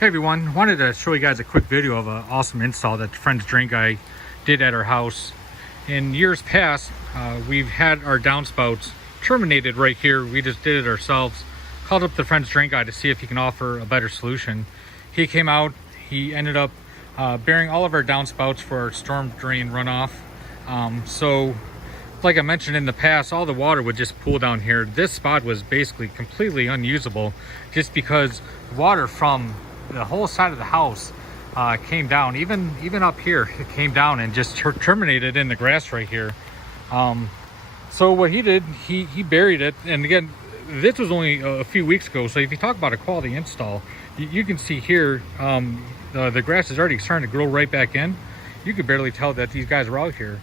Hey everyone, wanted to show you guys a quick video of an awesome install that Friend's Drain Guy did at our house. In years past, we've had our downspouts terminated right here. We just did it ourselves. Called up the Friend's Drain Guy to see if he can offer a better solution. He came out, he ended up burying all of our downspouts for our storm drain runoff. So like I mentioned in the past, all the water would just pool down here. This spot was basically completely unusable just because water from the whole side of the house came down, even up here. It came down and just terminated in the grass right here. So what he did, he buried it. And again, this was only a few weeks ago, so if you talk about a quality install, you can see here the grass is already starting to grow right back in. You could barely tell that these guys were out here.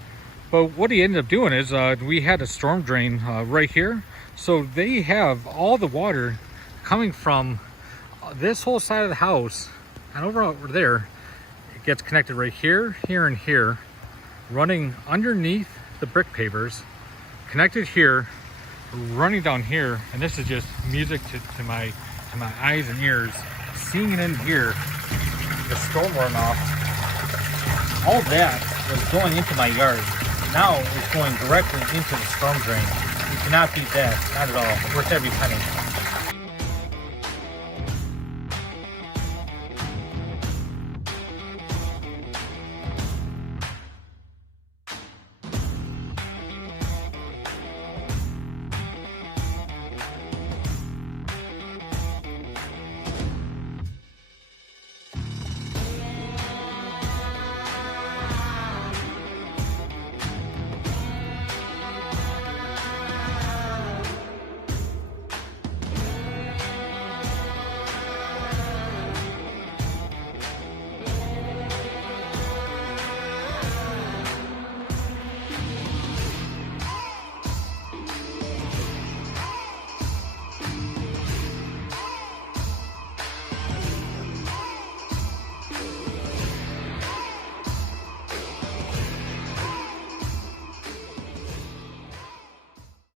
But what he ended up doing is we had a storm drain right here, so they have all the water coming from this whole side of the house and over there. It gets connected right here, here, and here, running underneath the brick pavers, connected here, running down here. And this is just music to my eyes and ears. Seeing it in here, the storm runoff, all that was going into my yard. Now it's going directly into the storm drain. You cannot beat that, not at all. Worth every penny.